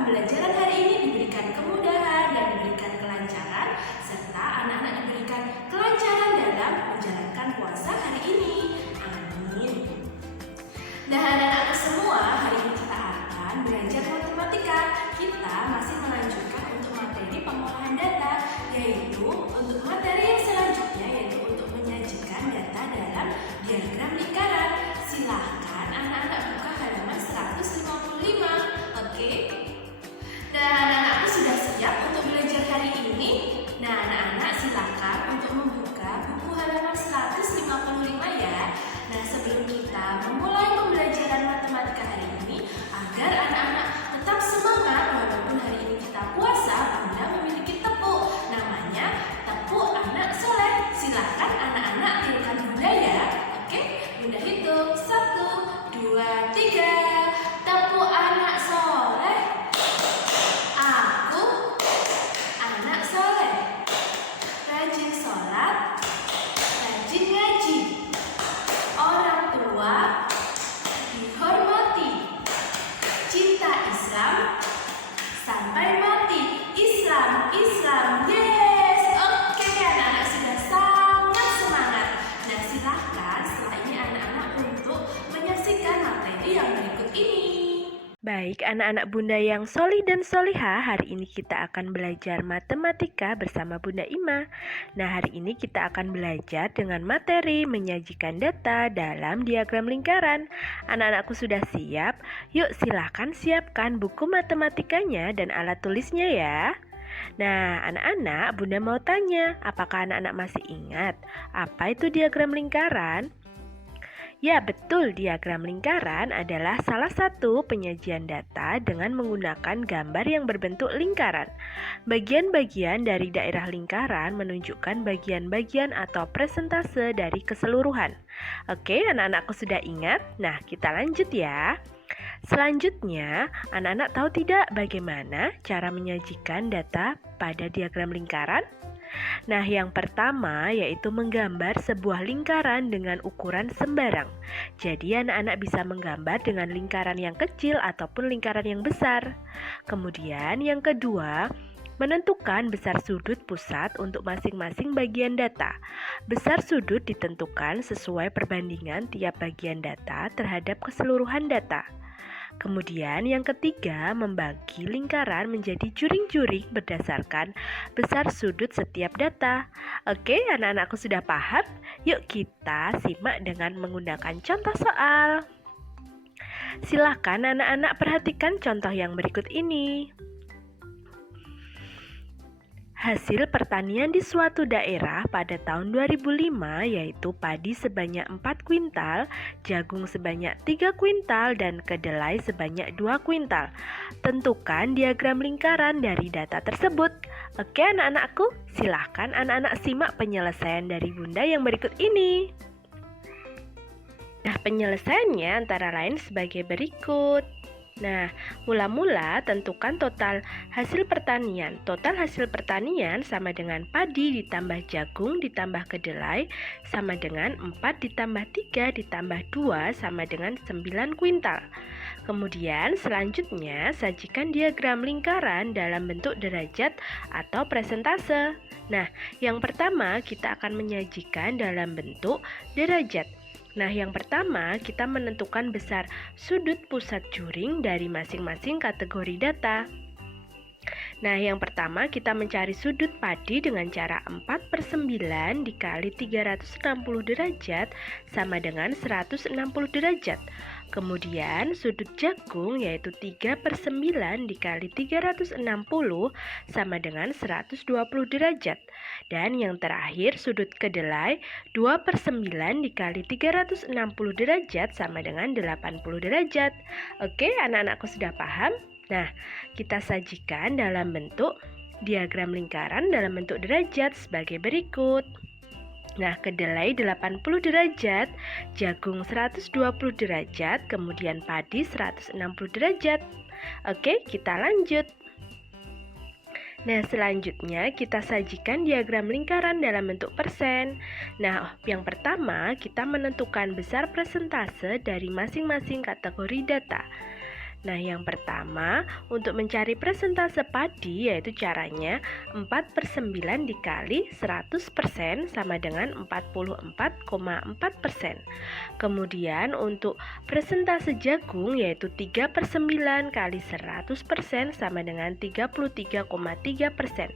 pembelajaran hari ini diberikan kemudahan dan diberikan kelancaran, serta anak-anak diberikan kelancaran dalam menjalankan puasa hari ini. Amin. Nah, anak-anak semua, hari ini kita akan belajar matematika. Kita masih melanjutkan untuk materi pengolahan data, yaitu untuk materi yang selanjutnya, yaitu untuk menyajikan data dalam diagram lingkaran. Silahkan anak-anak buka halaman 155. Oke? Dan anak-anakku sudah siap untuk belajar hari ini? Nah, anak-anak silakan untuk membuka buku halaman 155 ya. Nah, sebelum kita memulai pembelajaran matematika hari ini, agar anak-anak tetap semangat walaupun hari ini kita puasa, Bunda memiliki tepuk. Namanya tepuk anak soleh. Silakan anak-anak tirukan Bunda ya. Oke? Bunda hitung 1, 2, 3. Tepuk anak soleh. Aku anak soleh. Rajin sholat, rajin ngaji. Orang tua dihormati. Cinta Islam sampai mati. Islam, Islam, yes. Oke, anak-anak sudah sangat semangat. Nah, silahkan setelah ini anak-anak untuk menyaksikan materi yang berikut ini. Baik, anak-anak Bunda yang solih dan solihah, hari ini kita akan belajar matematika bersama Bunda Ima. Nah, hari ini kita akan belajar dengan materi menyajikan data dalam diagram lingkaran. Anak-anakku sudah siap? Yuk silahkan siapkan buku matematikanya dan alat tulisnya ya. Nah, anak-anak, Bunda mau tanya, apakah anak-anak masih ingat apa itu diagram lingkaran? Ya, betul, diagram lingkaran adalah salah satu penyajian data dengan menggunakan gambar yang berbentuk lingkaran. Bagian-bagian dari daerah lingkaran menunjukkan bagian-bagian atau presentase dari keseluruhan. Oke, anak-anakku sudah ingat? Nah, kita lanjut ya. Selanjutnya, anak-anak tahu tidak bagaimana cara menyajikan data pada diagram lingkaran? Nah, yang pertama yaitu menggambar sebuah lingkaran dengan ukuran sembarang. Jadi anak-anak bisa menggambar dengan lingkaran yang kecil ataupun lingkaran yang besar. Kemudian yang kedua, menentukan besar sudut pusat untuk masing-masing bagian data. Besar sudut ditentukan sesuai perbandingan tiap bagian data terhadap keseluruhan data. Kemudian yang ketiga, membagi lingkaran menjadi juring-juring berdasarkan besar sudut setiap data. Oke, anak-anakku sudah paham? Yuk kita simak dengan menggunakan contoh soal. Silakan anak-anak perhatikan contoh yang berikut ini. Hasil pertanian di suatu daerah pada tahun 2005 yaitu padi sebanyak 4 kuintal, jagung sebanyak 3 kuintal, dan kedelai sebanyak 2 kuintal. Tentukan diagram lingkaran dari data tersebut. Oke anak-anakku, silahkan anak-anak simak penyelesaian dari Bunda yang berikut ini. Nah, penyelesaiannya antara lain sebagai berikut. Nah, mula-mula tentukan total hasil pertanian. Total hasil pertanian sama dengan padi ditambah jagung ditambah kedelai sama dengan 4 ditambah 3 ditambah 2 sama dengan 9 kuintal. Kemudian selanjutnya sajikan diagram lingkaran dalam bentuk derajat atau presentase. Nah, yang pertama kita akan menyajikan dalam bentuk derajat. Nah, yang pertama kita menentukan besar sudut pusat juring dari masing-masing kategori data. Nah, yang pertama kita mencari sudut padi dengan cara 4/9 dikali 360 derajat sama dengan 160 derajat. Kemudian sudut jagung yaitu 3/9 dikali 360 sama dengan 120 derajat. Dan yang terakhir sudut kedelai 2/9 dikali 360 derajat sama dengan 80 derajat. Oke, anak-anakku sudah paham? Nah, kita sajikan dalam bentuk diagram lingkaran dalam bentuk derajat sebagai berikut. Nah, kedelai 80 derajat, jagung 120 derajat, kemudian padi 160 derajat. Oke, kita lanjut. Nah, selanjutnya kita sajikan diagram lingkaran dalam bentuk persen. Nah, yang pertama kita menentukan besar persentase dari masing-masing kategori data. Nah, yang pertama, untuk mencari persentase padi yaitu caranya 4/9 dikali 100% sama dengan 44,4%. Kemudian untuk persentase jagung yaitu 3/9 kali 100% sama dengan 33,3%.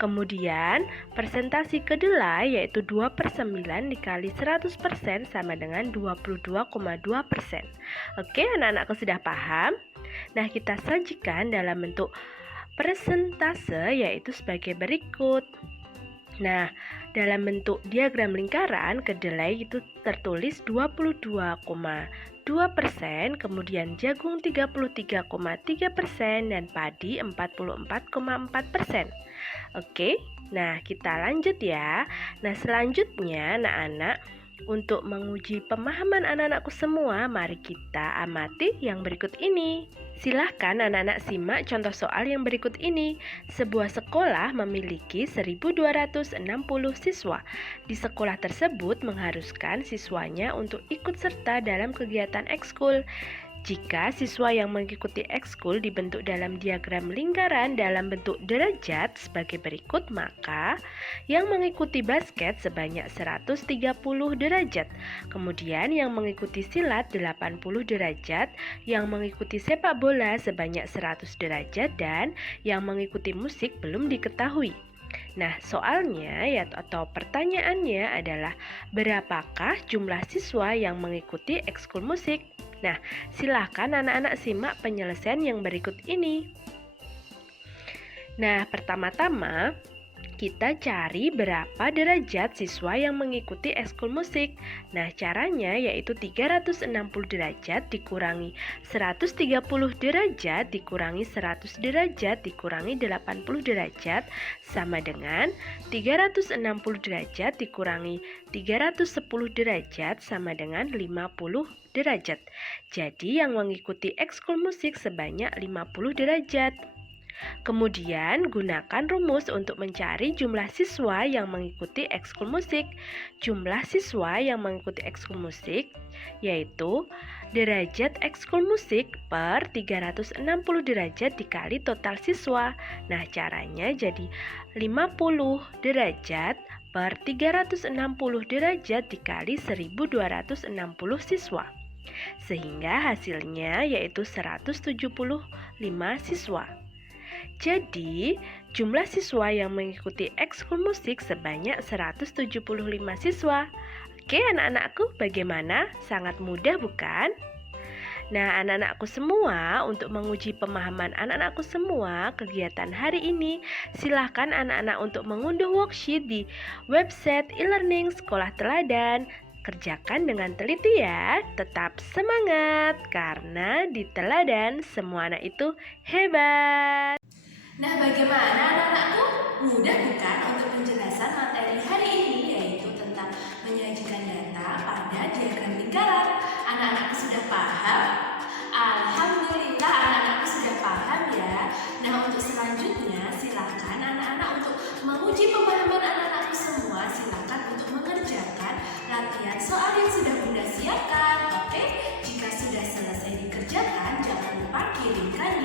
Kemudian persentase kedelai yaitu 2/9 dikali 100% sama dengan 22,2%. Oke, anak-anakku sudah paham? Nah, kita sajikan dalam bentuk persentase yaitu sebagai berikut. Nah, dalam bentuk diagram lingkaran, kedelai itu tertulis 22,2%, kemudian jagung 33,3% dan padi 44,4%. Oke, nah kita lanjut ya. Nah, selanjutnya anak-anak, untuk menguji pemahaman anak-anakku semua, mari kita amati yang berikut ini. Silahkan anak-anak simak contoh soal yang berikut ini. Sebuah sekolah memiliki 1.260 siswa. Di sekolah tersebut mengharuskan siswanya untuk ikut serta dalam kegiatan ekskul. Jika siswa yang mengikuti ekskul dibentuk dalam diagram lingkaran dalam bentuk derajat sebagai berikut, maka yang mengikuti basket sebanyak 130 derajat, kemudian yang mengikuti silat 80 derajat, yang mengikuti sepak bola sebanyak 100 derajat, dan yang mengikuti musik belum diketahui. Nah, soalnya atau pertanyaannya adalah berapakah jumlah siswa yang mengikuti ekskul musik? Nah, silakan anak-anak simak penyelesaian yang berikut ini. Nah, pertama-tama kita cari berapa derajat siswa yang mengikuti ekskul musik. Nah, caranya yaitu 360 derajat dikurangi 130 derajat dikurangi 100 derajat dikurangi 80 derajat sama dengan 360 derajat dikurangi 310 derajat sama dengan 50 derajat. Jadi yang mengikuti ekskul musik sebanyak 50 derajat. Kemudian gunakan rumus untuk mencari jumlah siswa yang mengikuti ekskul musik. Jumlah siswa yang mengikuti ekskul musik yaitu derajat ekskul musik per 360 derajat dikali total siswa. Nah, caranya jadi 50 derajat per 360 derajat dikali 1260 siswa. Sehingga hasilnya yaitu 175 siswa. Jadi, jumlah siswa yang mengikuti ekskul musik sebanyak 175 siswa. Oke, anak-anakku, bagaimana? Sangat mudah, bukan? Nah, anak-anakku semua, untuk menguji pemahaman anak-anakku semua kegiatan hari ini, silahkan anak-anak untuk mengunduh worksheet di website e-learning Sekolah Teladan. Kerjakan dengan teliti ya, tetap semangat, karena di teladan semua anak itu hebat. Nah, bagaimana anak-anakku? Mudah bukan untuk penjelasan materi hari ini, yaitu tentang menyajikan data pada diagram lingkaran. Anak-anakku sudah paham? Alhamdulillah, anak-anakku sudah paham ya. Nah, untuk selanjutnya silakan anak-anak untuk menguji pemahaman anak-anakku semua. Silakan untuk mengerjakan latihan soal yang sudah Bunda siapkan. Oke, jika sudah selesai dikerjakan, jangan lupa kirimkan